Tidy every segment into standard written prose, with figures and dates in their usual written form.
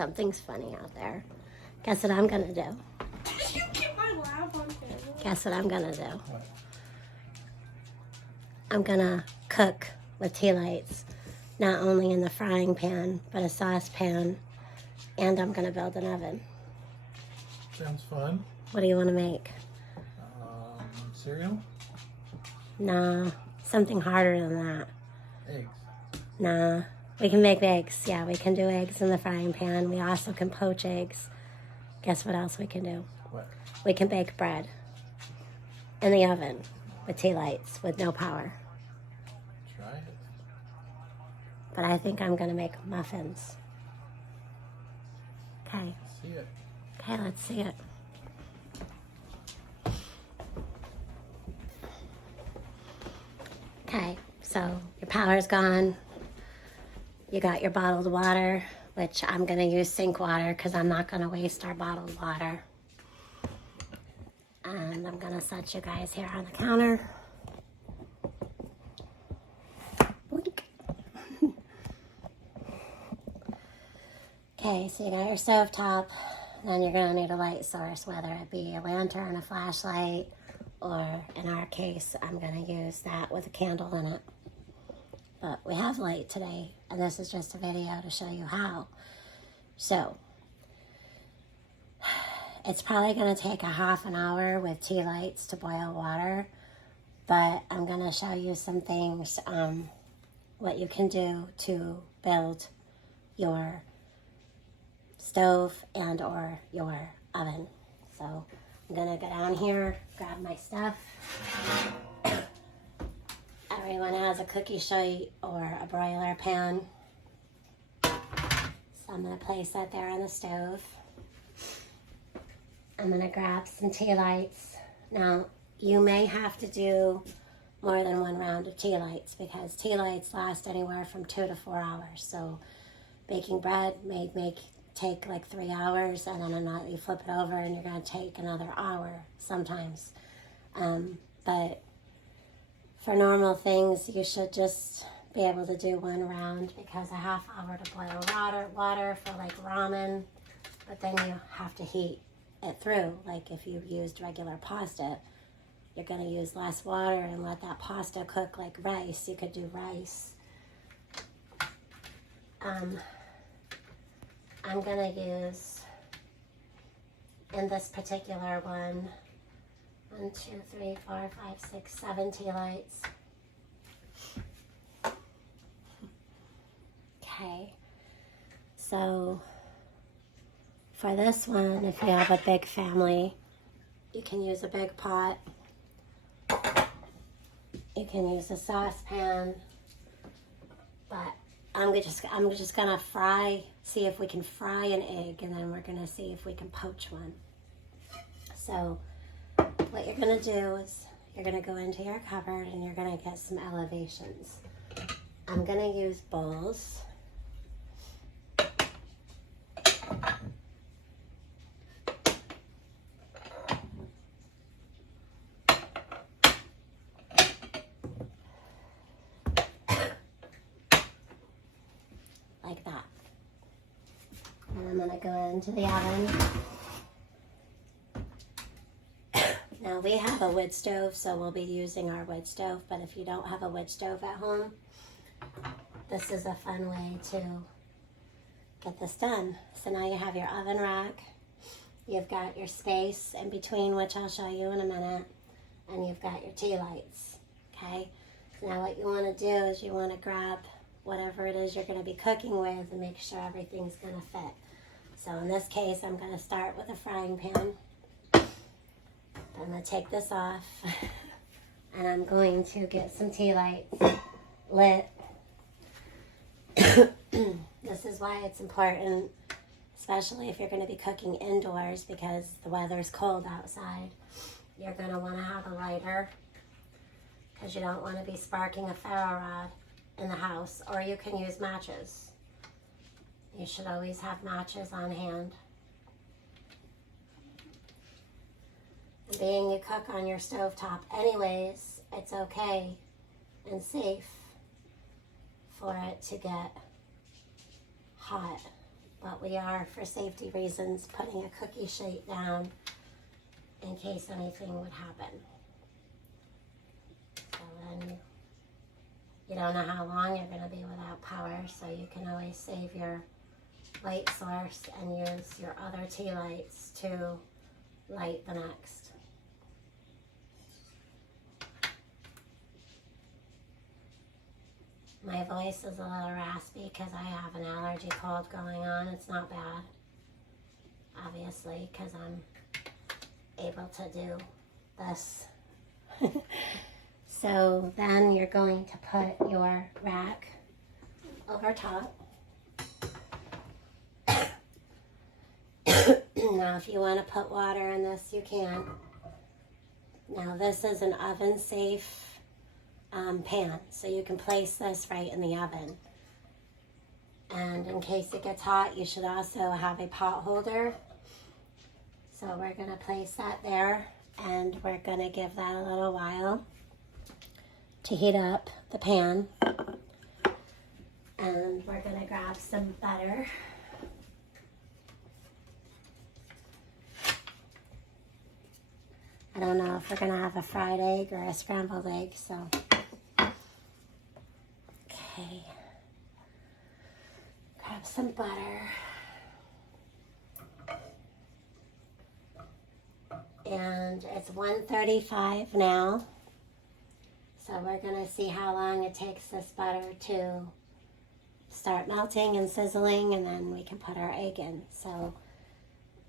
Something's funny out there. Guess what I'm gonna do? Did you get my laugh on camera? Guess what I'm gonna do? What? I'm gonna cook with tea lights, not only in the frying pan, but a saucepan, and I'm gonna build an oven. Sounds fun. What do you want to make? Cereal? Nah, something harder than that. Eggs. Nah, we can make eggs. Yeah, we can do eggs in the frying pan. We also can poach eggs. Guess what else we can do? What? We can bake bread in the oven with tea lights with no power. Try it. But I think I'm gonna make muffins. Okay. See it. Okay, let's see it. Okay, so your power's gone. You got your bottled water, which I'm gonna use sink water because I'm not gonna waste our bottled water. And I'm gonna set you guys here on the counter. Boink. Okay, so you got your stove top. Then you're gonna need a light source, whether it be a lantern, a flashlight, or in our case, I'm gonna use that with a candle in it. But we have light today, and this is just a video to show you how. So, it's probably gonna take a half an hour with tea lights to boil water, but I'm gonna show you some things, what you can do to build your stove and or your oven. So I'm gonna go down here, grab my stuff. Everyone has a cookie sheet or a broiler pan. So I'm gonna place that there on the stove. I'm gonna grab some tea lights. Now, you may have to do more than one round of tea lights because tea lights last anywhere from 2 to 4 hours. So baking bread may take like 3 hours, and then you flip it over and you're going to take another hour sometimes. But for normal things, you should just be able to do one round because a half hour to boil water for like ramen, but then you have to heat it through. Like if you used regular pasta, you're going to use less water and let that pasta cook like rice. You could do rice. I'm gonna use, in this particular one, 1, 2, 3, 4, 5, 6, 7 tea lights. Okay, so for this one, if you have a big family, you can use a big pot. You can use a saucepan, but I'm just gonna see if we can fry an egg, and then we're gonna see if we can poach one. So what you're gonna do is you're gonna go into your cupboard and you're gonna get some elevations. I'm gonna use bowls. Like that. And I'm gonna go into the oven. Now we have a wood stove, so we'll be using our wood stove, but if you don't have a wood stove at home, this is a fun way to get this done. So now you have your oven rack, you've got your space in between, which I'll show you in a minute, and you've got your tea lights, okay? So now what you wanna do is you wanna grab whatever it is you're going to be cooking with and make sure everything's going to fit. So in this case, I'm going to start with a frying pan. I'm going to take this off and I'm going to get some tea lights lit. This is why it's important, especially if you're going to be cooking indoors because the weather's cold outside. You're going to want to have a lighter because you don't want to be sparking a ferro rod in the house, or you can use matches. You should always have matches on hand. And being you cook on your stovetop anyways, it's okay and safe for it to get hot but we are, for safety reasons, putting a cookie sheet down in case anything would happen. So then you don't know how long you're going to be without power, so you can always save your light source and use your other tea lights to light the next. My voice is a little raspy because I have an allergy cold going on. It's not bad, obviously, because I'm able to do this. So then you're going to put your rack over top. Now if you want to put water in this, you can. Now this is an oven safe pan, so you can place this right in the oven. And in case it gets hot, you should also have a pot holder. So we're going to place that there, and we're going to give that a little while to heat up the pan. And we're going to grab some butter. I don't know if we're going to have a fried egg or a scrambled egg, so. Okay. Grab some butter. And it's 1:35 now. So we're going to see how long it takes this butter to start melting and sizzling, and then we can put our egg in. So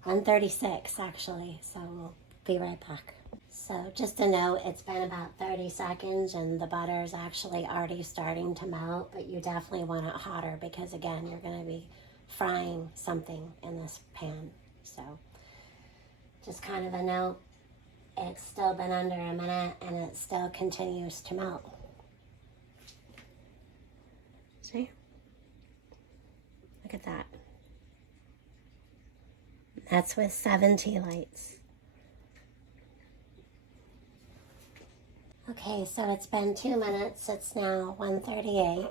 1:36 actually, so we'll be right back. So just a note, it's been about 30 seconds and the butter is actually already starting to melt, but you definitely want it hotter because again, you're going to be frying something in this pan. So just kind of a note, it's still been under a minute and it still continues to melt. See? Look at that. That's with 7 tea lights. Okay, so it's been 2 minutes. It's now 1:38.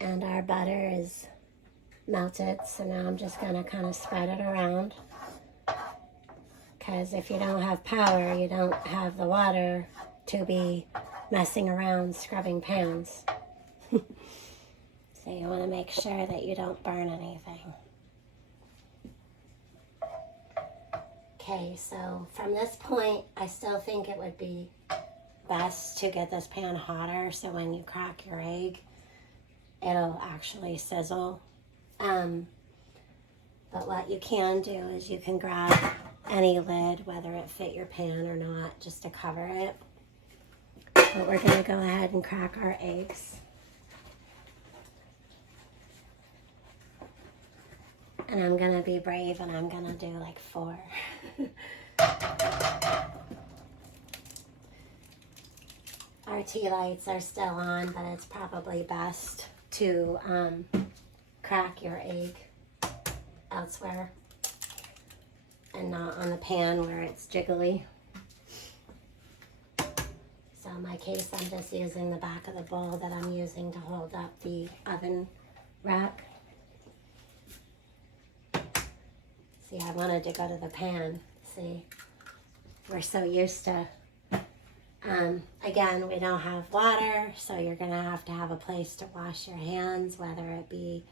And our butter is melted, so now I'm just going to kind of spread it around. Because if you don't have power, you don't have the water to be messing around scrubbing pans. So you want to make sure that you don't burn anything. Okay, so from this point, I still think it would be best to get this pan hotter so when you crack your egg, it'll actually sizzle. But what you can do is you can grab any lid, whether it fit your pan or not, just to cover it. But we're going to go ahead and crack our eggs. And I'm going to be brave and I'm going to do like 4. Our tea lights are still on, but it's probably best to crack your egg elsewhere and not on the pan where it's jiggly. So in my case, I'm just using the back of the bowl that I'm using to hold up the oven rack. See, I wanted to go to the pan. See, we're so used to, again, we don't have water, so you're going to have a place to wash your hands, whether it be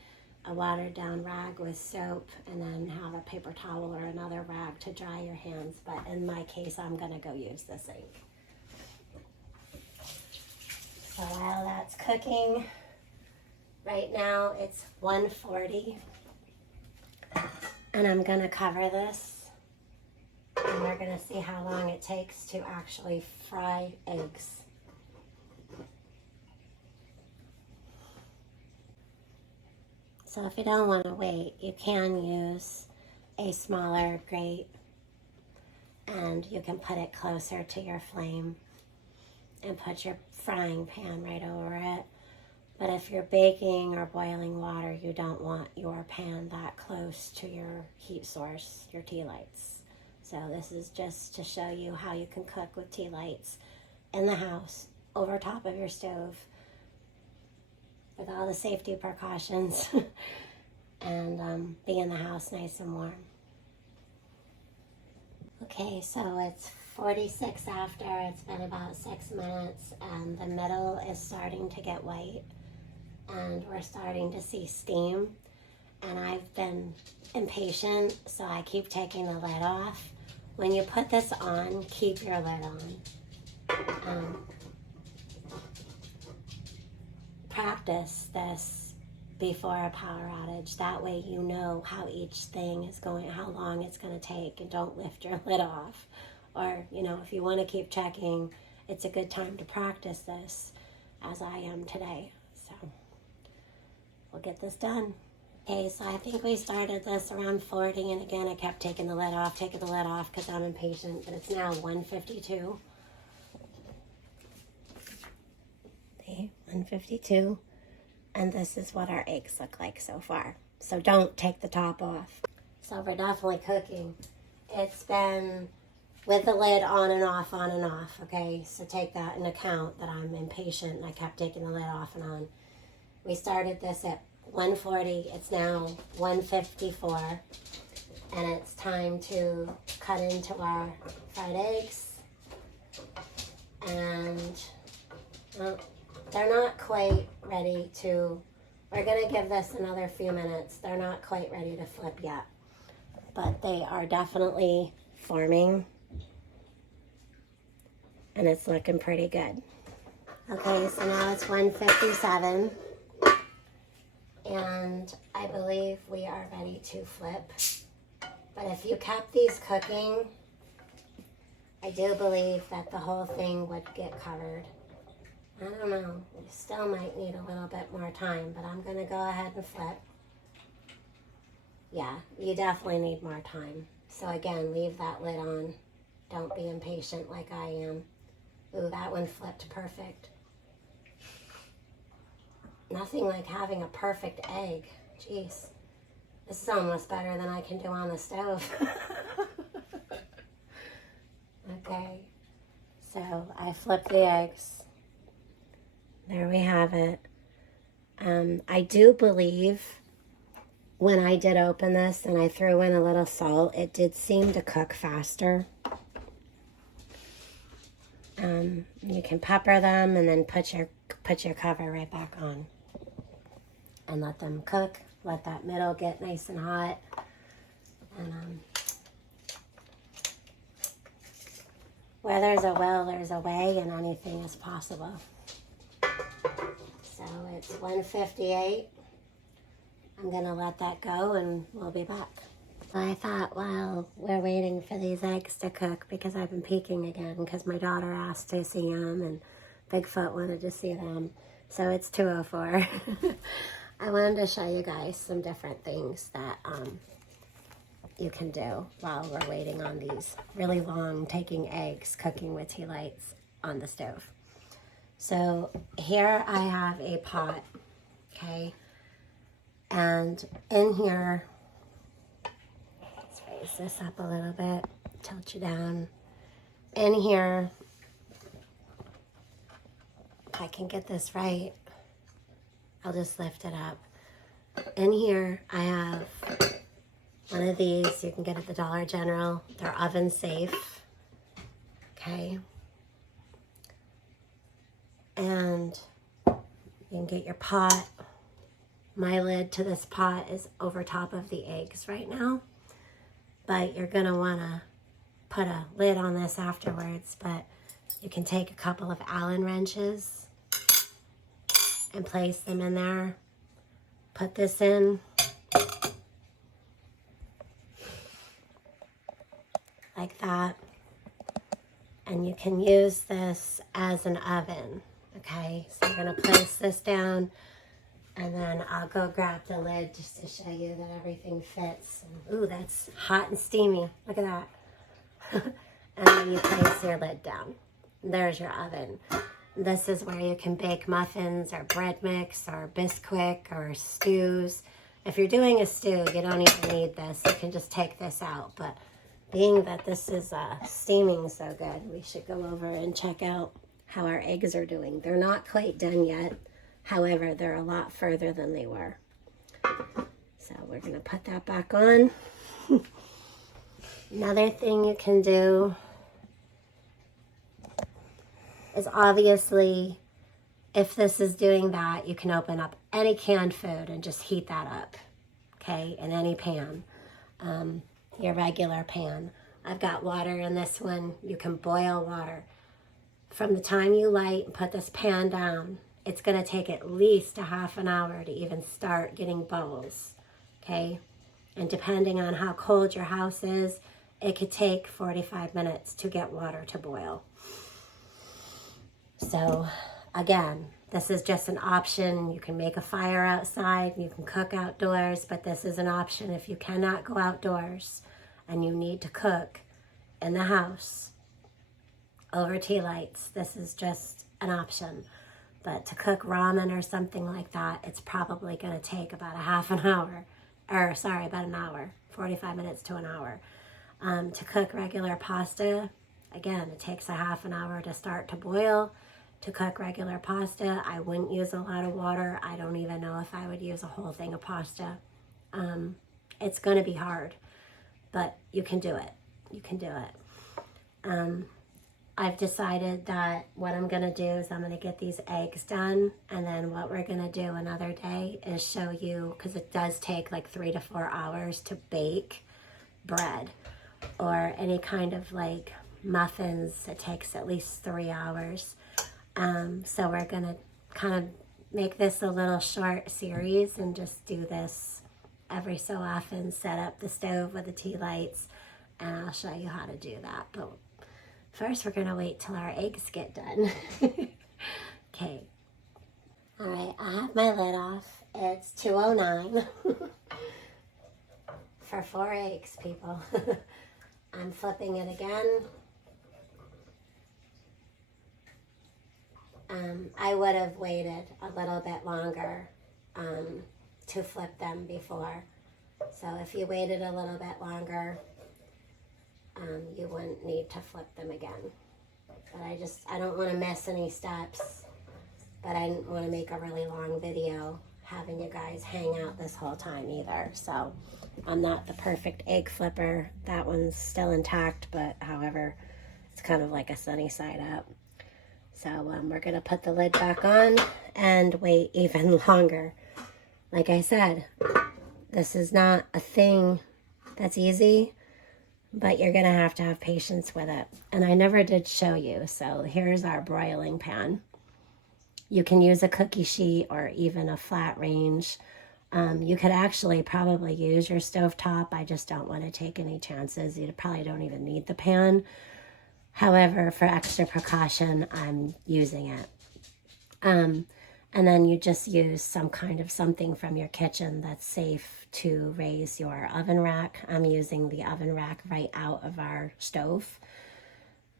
a watered down rag with soap and then have a paper towel or another rag to dry your hands. But in my case, I'm going to go use the sink. So while that's cooking, right now it's 1:40. And I'm going to cover this, and we're going to see how long it takes to actually fry eggs. So if you don't want to wait, you can use a smaller grate, and you can put it closer to your flame and put your frying pan right over it. But if you're baking or boiling water, you don't want your pan that close to your heat source, your tea lights. So this is just to show you how you can cook with tea lights in the house, over top of your stove, with all the safety precautions and be in the house nice and warm. Okay, so it's 46 after. It's been about 6 minutes and the middle is starting to get white and we're starting to see steam. And I've been impatient, so I keep taking the lid off. When you put this on, keep your lid on. Practice this before a power outage. That way you know how each thing is going, how long it's going to take, and don't lift your lid off. Or, you know, if you want to keep checking, it's a good time to practice this, as I am today. So we'll get this done. Okay, so I think we started this around 40, and again, I kept taking the lid off because I'm impatient, but it's now 1:52. Okay, 1:52, and this is what our eggs look like so far. So don't take the top off. So we're definitely cooking. It's been with the lid on and off, okay? So take that in account that I'm impatient, and I kept taking the lid off and on. We started this at 1:40, it's now 1:54, and it's time to cut into our fried eggs. And they're not quite ready to, we're gonna give this another few minutes. They're not quite ready to flip yet, but they are definitely forming, and it's looking pretty good. Okay, so now it's 1:57. And I believe we are ready to flip. But if you kept these cooking, I do believe that the whole thing would get covered. I don't know. You still might need a little bit more time, but I'm going to go ahead and flip. Yeah, you definitely need more time. So again, leave that lid on. Don't be impatient like I am. Ooh, that one flipped perfect. Nothing like having a perfect egg. Jeez. This is almost better than I can do on the stove. Okay. So I flipped the eggs. There we have it. I do believe when I did open this and I threw in a little salt, it did seem to cook faster. You can pepper them and then put your cover right back on. And let them cook. Let that middle get nice and hot. And where there's a will, there's a way, and anything is possible. So it's 1:58. I'm gonna let that go, and we'll be back. I thought while we're waiting for these eggs to cook, because I've been peeking again, because my daughter asked to see them, and Bigfoot wanted to see them. So it's 2:04. I wanted to show you guys some different things that you can do while we're waiting on these really long taking eggs cooking with tea lights on the stove. So here I have a pot, okay? And in here, let's raise this up a little bit, tilt you down. In here, if I can get this right, I'll just lift it up. In here, I have one of these you can get at the Dollar General. They're oven safe, okay? And you can get your pot. My lid to this pot is over top of the eggs right now, but you're gonna wanna put a lid on this afterwards, but you can take a couple of Allen wrenches and place them in there. Put this in like that, and you can use this as an oven, okay? So you're gonna place this down, and then I'll go grab the lid just to show you that everything fits. Ooh, that's hot and steamy, look at that. And then you place your lid down. There's your oven. This is where you can bake muffins or bread mix or Bisquick or stews. If you're doing a stew, you don't even need this. You can just take this out. But being that this is steaming so good, we should go over and check out how our eggs are doing. They're not quite done yet. However, they're a lot further than they were. So we're going to put that back on. Another thing you can do is obviously, if this is doing that, you can open up any canned food and just heat that up, okay, in any pan, your regular pan. I've got water in this one. You can boil water. From the time you light and put this pan down, it's going to take at least a half an hour to even start getting bubbles, okay? And depending on how cold your house is, it could take 45 minutes to get water to boil. So, again, this is just an option. You can make a fire outside, you can cook outdoors, but this is an option if you cannot go outdoors and you need to cook in the house over tea lights. This is just an option. But to cook ramen or something like that, it's probably going to take about about an hour, 45 minutes to an hour. To cook regular pasta, again, it takes a half an hour to start to boil. To cook regular pasta, I wouldn't use a lot of water. I don't even know if I would use a whole thing of pasta. It's going to be hard, but you can do it. You can do it. I've decided that what I'm going to do is I'm going to get these eggs done, and then what we're going to do another day is show you, because it does take like 3 to 4 hours to bake bread or any kind of like muffins. It takes at least 3 hours. So we're going to kind of make this a little short series and just do this every so often, set up the stove with the tea lights, and I'll show you how to do that. But first, we're going to wait till our eggs get done. Okay. All right, I have my lid off. It's 2:09 for 4 eggs, people. I'm flipping it again. I would have waited a little bit longer to flip them before. So if you waited a little bit longer, you wouldn't need to flip them again. But I don't want to miss any steps, but I didn't want to make a really long video having you guys hang out this whole time either. So I'm not the perfect egg flipper. That one's still intact, but however, it's kind of like a sunny side up. So we're going to put the lid back on and wait even longer. Like I said, this is not a thing that's easy, but you're going to have patience with it. And I never did show you, so here's our broiling pan. You can use a cookie sheet or even a flat range. You could actually probably use your stovetop. I just don't want to take any chances. You probably don't even need the pan. However, for extra precaution, I'm using it. And then you just use some kind of something from your kitchen that's safe to raise your oven rack. I'm using the oven rack right out of our stove.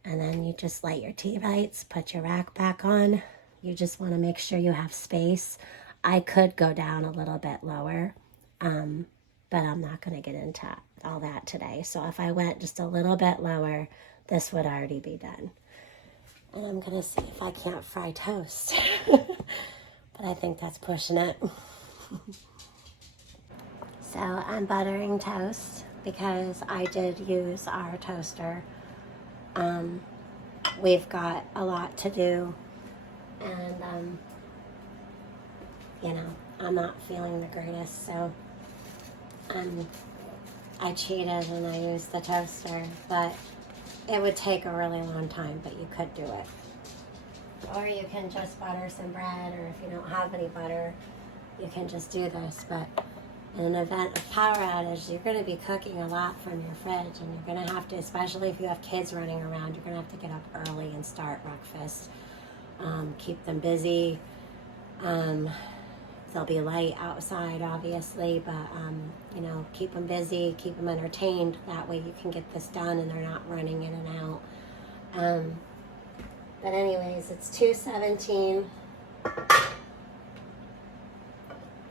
And then you just light your tea lights, put your rack back on. You just want to make sure you have space. I could go down a little bit lower, but I'm not going to get into all that today. So if I went just a little bit lower, this would already be done. And I'm going to see if I can't fry toast. But I think that's pushing it. So I'm buttering toast because I did use our toaster. We've got a lot to do. And, I'm not feeling the greatest. So I cheated and I used the toaster. But it would take a really long time, but you could do it. Or you can just butter some bread, or if you don't have any butter, you can just do this. But in an event of power outage, you're going to be cooking a lot from your fridge, and you're going to have to, especially if you have kids running around, you're going to have to get up early and start breakfast. Keep them busy. They'll be light outside, obviously, but, keep them busy, keep them entertained. That way you can get this done and they're not running in and out. But anyways, it's 2:17.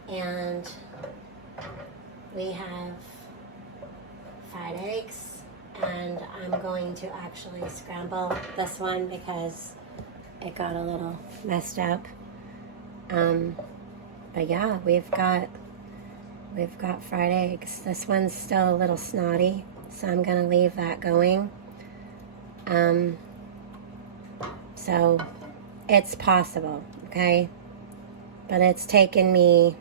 And we have 5 eggs. And I'm going to actually scramble this one because it got a little messed up. But yeah, we've got fried eggs. This one's still a little snotty, so I'm gonna leave that going. So it's possible, okay? But it's taken me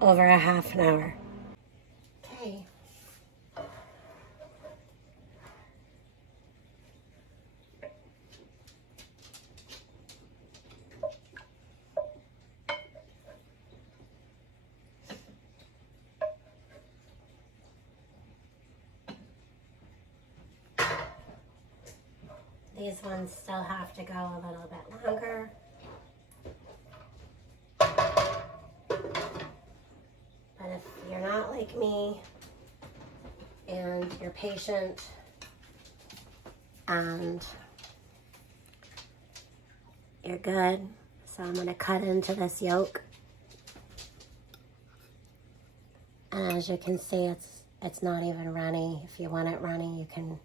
over a half an hour. Okay. These ones still have to go a little bit longer. But if you're not like me and you're patient and you're good, so I'm gonna cut into this yolk. And as you can see, it's not even runny. If you want it runny, you can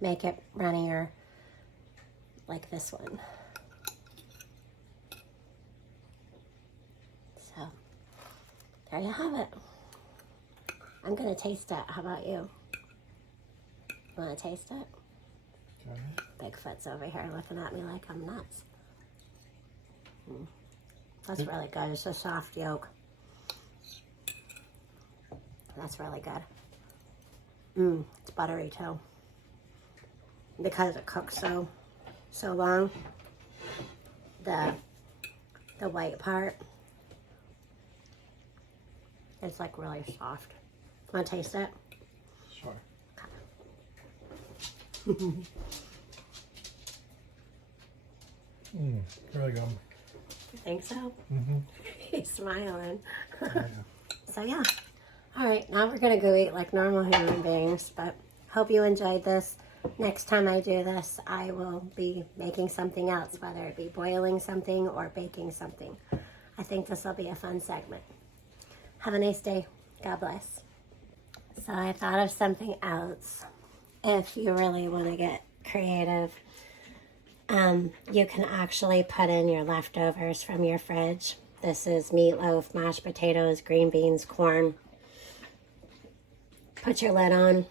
make it runnier like this one. So there you have it. I'm gonna taste it. How about you? Wanna taste it? Try it. Bigfoot's over here looking at me like I'm nuts. That's really good. It's a soft yolk. That's really good. It's buttery too. Because it cooks so long. The white part is like really soft. Want to taste it? Sure. Really good. You think so? Mm-hmm. He's smiling. Yeah. So yeah. All right, now we're gonna go eat like normal human beings, but hope you enjoyed this. Next time I do this, I will be making something else, whether it be boiling something or baking something. I think this will be a fun segment. Have a nice day. God bless. So I thought of something else. If you really want to get creative, you can actually put in your leftovers from your fridge. This is meatloaf, mashed potatoes, green beans, corn. Put your lid on.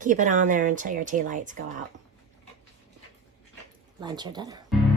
Keep it on there until your tea lights go out. Lunch or dinner.